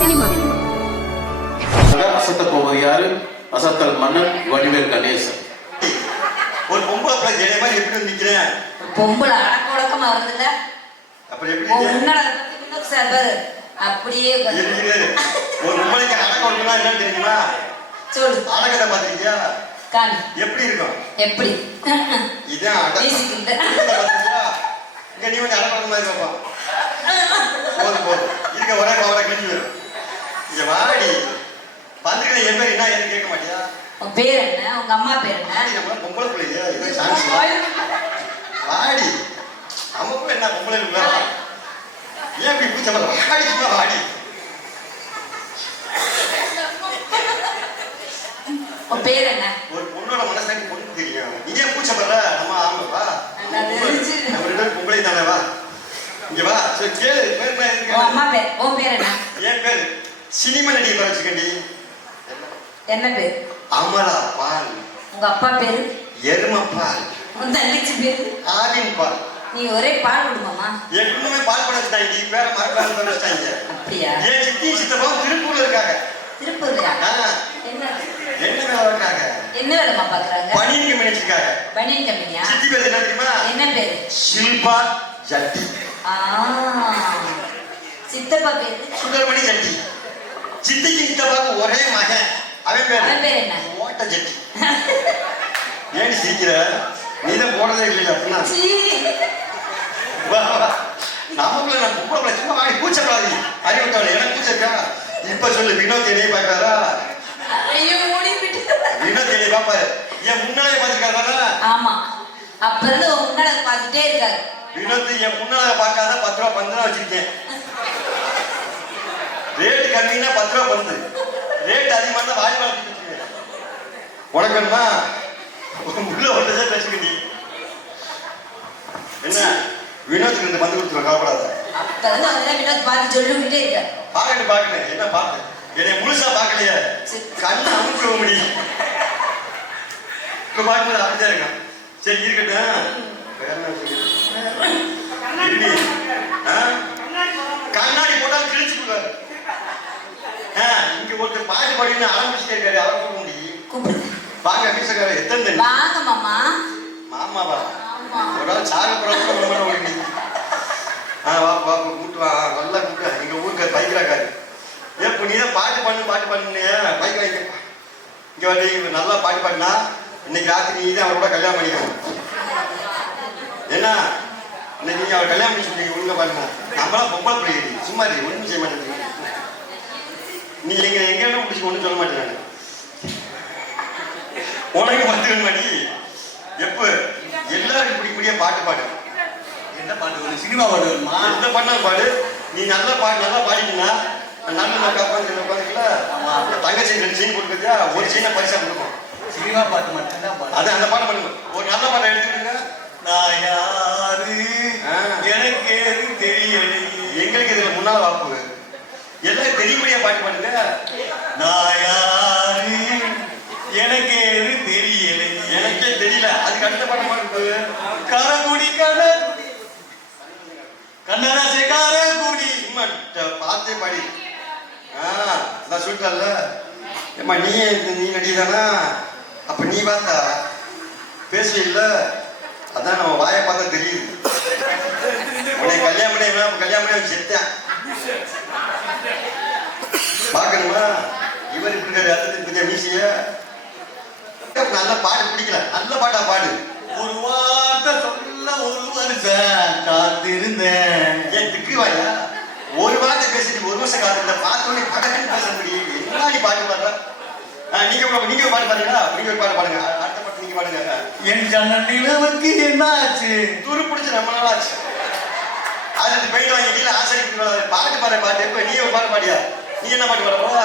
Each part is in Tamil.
சினிமா. அசத்த போவது யாரு? அசத்தல் மன்னன் வடிவேல் கணேசன். ஒரு பொம்பளை பிள்ளை ஜெய மாதிரி எப்படி நிக்கிறேன்? பொம்பளை அடக்க உடக்கமா வருதுல்ல. அப்படி எப்படி சார் பாரு அப்படியே ஒரு பொம்பளைக்கு அடக்க உடக்கமா என்னன்னு தெரியுமா? சொல்லு. அடக்கத்தை பாத்திருக்கியா? காணி எப்படி இருக்கும்? எப்படி இதான் பாத்திருக்கியா? இங்க நீ வந்து அடக்க உடக்கமா இருக்கப்பா. போதும் போதும் இருக்க ஒரே பாவரை கிழிஞ்சு வரும். இங்க வாடி பந்திரிக்கை என் பேர் என்ன எனக்கு கேட்க மாட்டியா? உன் பேர் என்ன? உங்க அம்மா பேர் என்ன? நம்ம பொம்பளை பிள்ளையா? வாடி நமக்கும் என்ன பொம்பளை இல்லை? ஏன் இப்படி பூச்ச வாடி வாடி. உன் பேர் என்ன? ஒரு பொண்ணோட மனசாக்கு பொண்ணு தெரியும். நீ ஏன் பூச்ச பண்ற? நம்ம ஆமாவா? நம்ம ரெண்டு பொம்பளை தானே? வா இங்க வா. சரி கேளு. உன் அம்மா பேர். உன் பேர் என்ன? என் பேர் சினிமா நடிகை பரச்சுக்கண்டி. என்ன பேர்? அமலா பால். உங்க அப்பா பேரு? எருமப்பால். உன் தங்கச்சி பேரு? ஆவின் பால். நீ ஒரே பால் விடுமாமா? என் குடும்பமே பால் பண்ண வச்சுட்டாங்க. வேற மரப்பால் பண்ண வச்சுட்டாங்க. அப்படியா? என் சித்தி சித்தப்பாவும் திருப்பூர்ல இருக்காங்க. திருப்பூர்லையா? என்ன என்ன வேலை இருக்காங்க? என்ன வேலைமா பாக்குறாங்க? பனியன் கம்பெனி வச்சிருக்காங்க. பனியன் கம்பெனியா? சித்தி பேர் என்ன தெரியுமா? என்ன பேரு? ஷில்பா ஜட்டி. சித்தப்பா பேரு? சுடர்மணி ஜட்டி. சித்திக்கு சித்தப்பாவுக்கு ஒரே மகன். அவன் பேர் என்ன? ஓட்ட ஜட்டி. ஏன் சிரிக்கிற? நீதான் போனதே இல்லையா? அப்படின்னா நமக்குள்ள நான் பொம்பளை சும்மா வாடி பூச்சப்படாது. அறிவிட்டாள் எனக்கு பூச்சா. இப்ப சொல்லு, வினோத் என்னையே பார்க்காரா? வினோத் என்னைய பாப்பாரு. என் முன்னாலே பாத்துருக்காரு. ஆமா, அப்ப இருந்து முன்னால பாத்துட்டே இருக்காரு. வினோத் என் முன்னால பார்க்காத 10 ரூபா பந்து வச்சிருக்கேன். ரேட்டு கம்மின்னா 10 ரூபா பந்து, ரேட் அதிகமா இருந்தா வாலி வளர்த்து வச்சிருக்கேன். உனக்கு வேணுமா? உள்ள ஒன்றதே பேசுகிட்டி. என்ன வினோத்துக்கு இந்த பந்து கொடுத்துருவோம், கவலைப்படாத. அப்ப இருந்து அவன் வினோத் பார்த்து சொல்லிக்கிட்டே இருக்க. பாக்கணும் என்ன பார்த்து என்னை முழுசா பார்க்கலையே, கண்ணு அமுக்க முடியும். இப்ப பார்க்கும்போது அப்படிதான் இருக்கான். சரி இருக்கட்டும். கண்ணாடி போட்டாலும் கிழிச்சு கொடுவாரு. இங்க ஒருத்தர் பாட்டு பாடினு ஆரம்பிச்சுட்டே இருக்காரு. அவரை கூப்பிட முடியும். வாங்க வீசக்கார. எத்தனை வாங்க மாமா. மாமாவா? ஒரு நாள் சாக போறாங்க. வா கூட்டு வா. நல்லா கூப்பிட்டு. எங்க ஊருக்கு பைக்கிறாக்காரு. ஏப்ப நீ தான் பாட்டு பண்ணு பைக் வாங்க. இங்க வந்து நல்லா பாட்டு பாடினா இன்னைக்கு ராத்திரி நீ தான் அவரோட கல்யாணம் பண்ணிக்கணும். என்ன இன்னைக்கு நீங்க அவர் கல்யாணம் பண்ணி சொல்லி ஒழுங்கா பாருங்க. நம்மளாம் பொம்பளை பிடிக்கிறீ சும்மா இருக்கு. ஒன்றும் செய்ய மாட்டேங்க. நீ எங்க பிடிச்சி ஒன்றும் சொல்ல மாட்டேன். உனக்கு பத்து மணி எப்ப எல்லாரும் இப்படிப்படியா பாட்டு பாடு. என்ன பாட்டு வரும்? சினிமா பாட்டு வருமா? எந்த பாட்டுனாலும் பாடு. நீ நல்லா பாடிட்டீங்கன்னா நல்ல உட்காந்துக்கல. தங்கச்சி 2 சீன் கொடுக்குறியா? ஒரு சீனை பரிசா கொடுக்கும். சினிமா பாட்டு மட்டும்தான். அது அந்த பாட்டு பண்ணுங்க. ஒரு நல்ல பாட்டை எடுத்துக்கிட்டுங்க. நான் யாரு எனக்கு தெரியல. எங்களுக்கு இதுல முன்னால வாப்பு எல்லாம் தெரியும்படியா பாட்டு பாடுங்க. நான் யாரு எனக்கு தெரியல. எனக்கே தெரியல. அதுக்கு அடுத்த பாட்டு பாடு. காரக்குடி கண்ணராசே காரக்குடி. பார்த்தே பாடி. நான் சொல்லிட்டல. ஏமா நீ நடிதானா? அப்ப நீ பார்த்தா பேசுவீல்ல. அதான் நம்ம வாயை பார்த்தா தெரியுது. உன்னை கல்யாணம் பண்ணி செத்தேன். பாக்கணுமா? இவர் இப்படி இருக்காரு. மீசிய நல்ல பாட்டு பிடிக்கல. நல்ல பாட்டா பாடு. ஒரு வார்த்தை சொல்ல ஒரு வருஷம் காத்திருந்தேன். ஏன் திக்குவாயா? ஒரு வார்த்தை பேசிட்டு 1 வருஷம் காத்திருந்த பார்த்தோன்னே படக்குன்னு பேச முடியும். என்ன நீ பாட்டு பாடுற? நீங்க பாட்டு பாருங்களா? நீங்க பாட்டு பாடுங்க. அடுத்த பாட்டு நீங்க பாடுங்க. என் ஜன்னல் நிலவுக்கு என்ன ஆச்சு? துரு பிடிச்சு ரொம்ப நாள் ஆச்சு. அதுக்கு போயிட்டு வாங்கி கீழே ஆசைக்கு பாட்டு பாட்டு எப்ப நீ ஒரு பாட்டு பாடியா? நீ என்ன பாட்டு பாட போறா?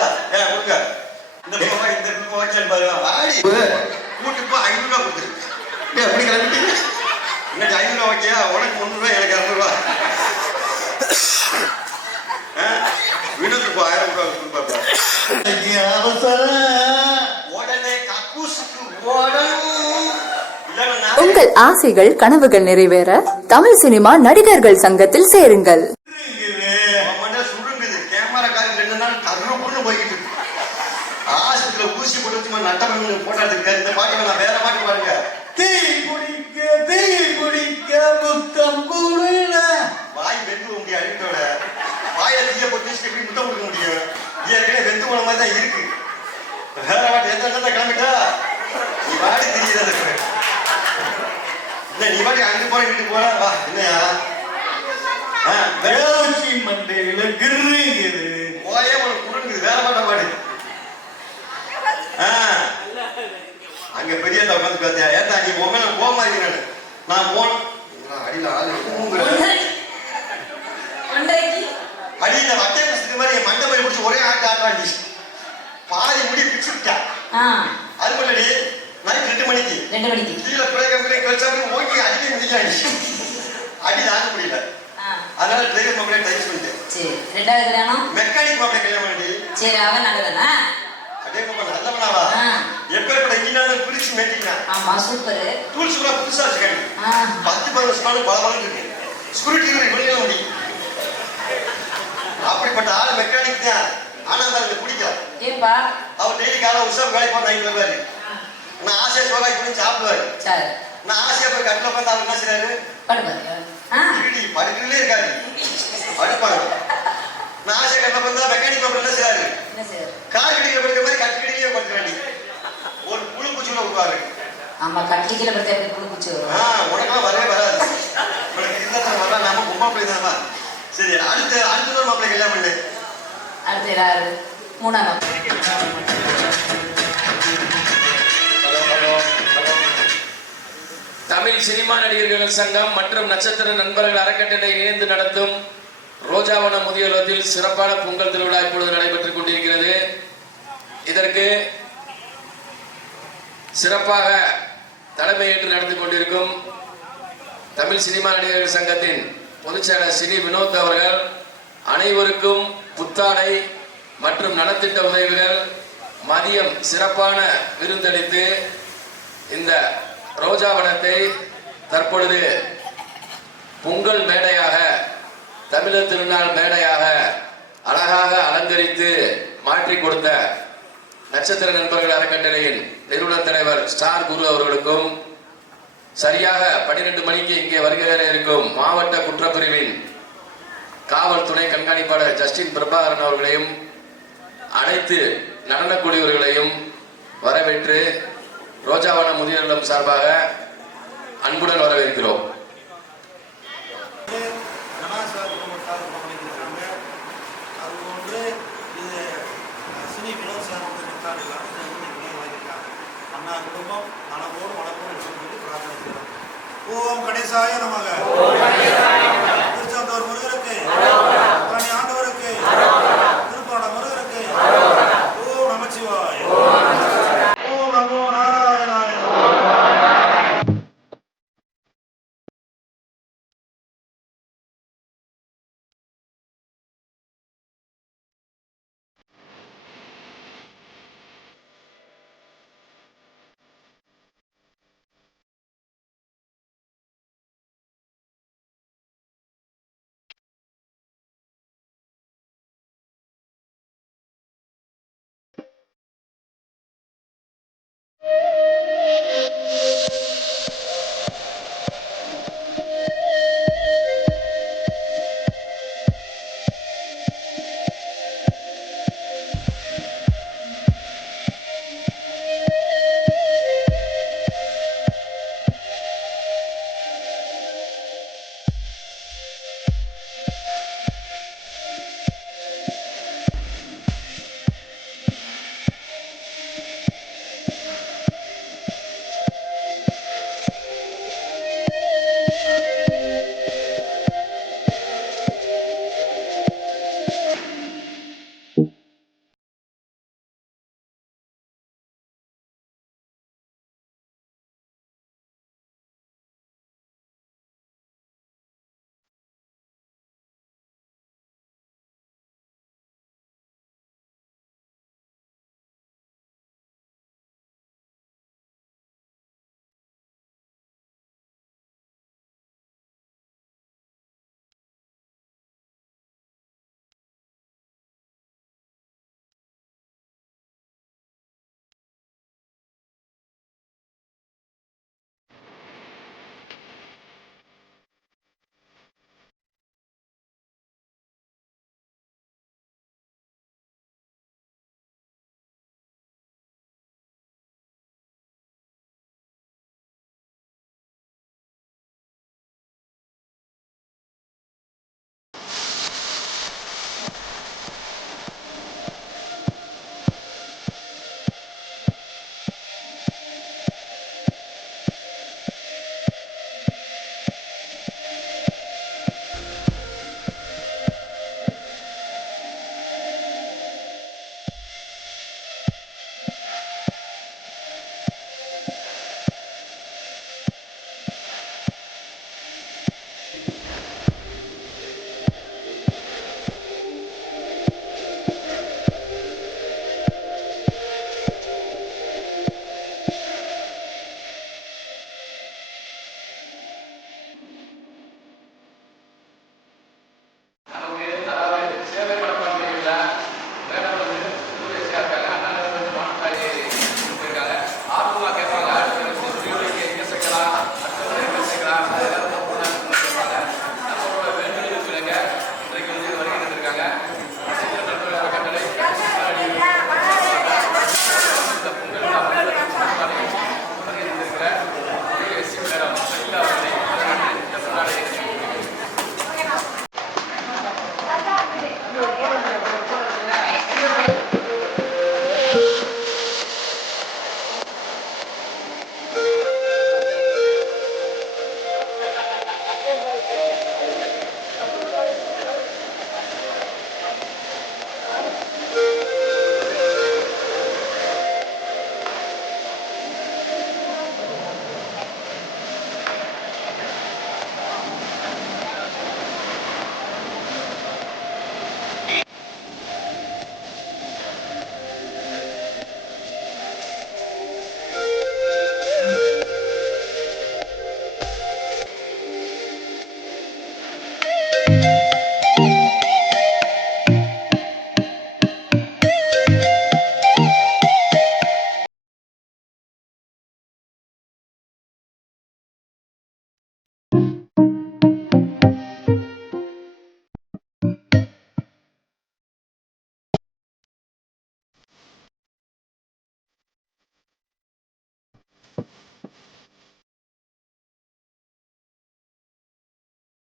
கொடுங்க. இந்த பாரு வாடி கூட்டுக்கு 500 ரூபா கொடுத்துரு. எப்படி கிளம்பிட்டீங்க? இன்னைக்கு 500 ரூபா ஓகேயா? உனக்கு 300 ரூபா, எனக்கு 200 ரூபா. வினோத்துக்கு 1000 ரூபா கொடுப்பாப்பா. உடனே கக்கூசுக்கு ஓடணும். உங்கள் ஆசைகள் கனவுகள் நிறைவேற தமிழ் சினிமா நடிகர்கள் சங்கத்தில் சேருங்கள். சுருங்குது கேமரா ஊசி போட்டு வச்சு நட்டம் போட்டோ எடுத்துருக்காரு. இந்த பாட்டு நான் வேற பாட்டு பாருங்க. தீ பிடிக்க புத்தம் கூடுன. வாய் வெந்து முடியும் அடிக்கோட வாயை தீய பொத்தி எப்படி முத்தம் கொடுக்க முடியும்? ஏற்கனவே வெந்து போன மாதிரி தான் இருக்கு. வேற பாட்டு எந்த இடத்துல கிளம்பிட்டா நீ வாடி தெரியுது. இல்ல நீ வாட்டி அங்க போற வீட்டுக்கு போற வா. என்னையா வேலோச்சி மண்டையில கிருங்குது. போயே உனக்கு குறுங்குது. வேற பாட்ட பாடு. அங்க பெரிய உட்காந்து பார்த்தியா? ஏட்டா நீ உன் மேல போக மாதிரி நான் போனேன் அடியில ஆளு அடியில வட்டை பிடிச்சது மாதிரி என் மண்டை போய் பிடிச்சி ஒரே ஆட்டு ஆட்டாண்டி பாதி முடி பிடிச்சுட்டா. அது பண்ணி நைட் 2 மணிக்கு கீழே பிள்ளைங்க கழிச்சாங்க ஓகே அடிக்க முடியாது. அடி தாங்க முடியல. அதனால டிரைவர் மாப்பிளைய டைப் பண்ணிட்டேன். மெக்கானிக் மாப்பிளைய கல்யாணம் பண்ணி சரி அவன் நல்லதானா? அதே மாதிரி நல்லவனாவா எப்பேற்பட்ட இன்ஜினியர் பிரிச்சு மேட்டிக்கலாம். ஆமா சூப்பர். டூல்ஸ் கூட புதுசா வச்சுக்காங்க. 10-15 வருஷம் பலபலம் இருக்கு. ஸ்கூட்டி வெளியில முடியும். அப்படிப்பட்ட ஆள் மெக்கானிக் தான். ஆனா அந்த பிடிக்கல. ஏன்பா? அவர் டெய்லி காலை உற்சாக வேலை போய் நைட் வருவாரு. நான் ஆசையா சோகா இப்படி சாப்பிடுவாரு. நான் ஆசையா போய் கட்டில உட்காந்து அவர் என்ன செய்யறாரு? படுக்கலே இருக்காரு. படுப்பாங்க. நான் ஆசையா கட்டில உட்காந்தா மெக்கானிக் என்ன செய்யறாரு? கால் கடிக்கிற படுக்கிற மாதிரி கட்டிக்கிட்டே படுக்கிறாண்டி. ஒரு புழு பூச்சியில விடுவாரு. ஆமா கட்டிக்கில படுத்த எப்படி புழு பூச்சி வரும்? உனக்கெல்லாம் வரவே வராது. உனக்கு இருந்தா வரா. நாம கும்பா பிள்ளைதானமா. சரி அடுத்த ஒரு மாப்பிள்ளை கல்யாணம் பண்ணு. அடுத்து யாரு? 3ஆம். தமிழ் சினிமா நடிகர்கள் சங்கம் மற்றும் நட்சத்திர நண்பர்கள் அறக்கட்டளை இணைந்து நடத்தும் ரோஜாவன முதியோரத்தில் சிறப்பான பொங்கல் திருவிழா இப்பொழுது நடைபெற்றுக் கொண்டிருக்கிறது. இதற்கு சிறப்பாக தலைமையேற்று நடத்தி கொண்டிருக்கும் தமிழ் சினிமா நடிகர்கள் சங்கத்தின் பொதுச்செயலர் சினி வினோத் அவர்கள் அனைவருக்கும் புத்தாடை மற்றும் நலத்திட்ட உதவிகள் மதியம் சிறப்பான விருந்தளித்து இந்த ரோஜாவனத்தை தற்பொழுது பொங்கல் மேடையாக தமிழர் திருநாள் மேடையாக அழகாக அலங்கரித்து மாற்றி கொடுத்த நட்சத்திர நண்பர்கள் அறக்கட்டளையின் நிறுவன தலைவர் ஸ்டார் குரு அவர்களுக்கும் சரியாக 12 மணிக்கு இங்கே வருகிற இருக்கும் மாவட்ட குற்றப்பிரிவின் காவல் துணை கண்காணிப்பாளர் ஜஸ்டின் பிரபாகரன் அவர்களையும் அனைத்து நடனக்குழுவர்களையும் வரவேற்று ரோஜாவன முதியோர் சார்பாக அன்புடன் வரவேற்கிறோம். ஓம் கணேசாய நமக.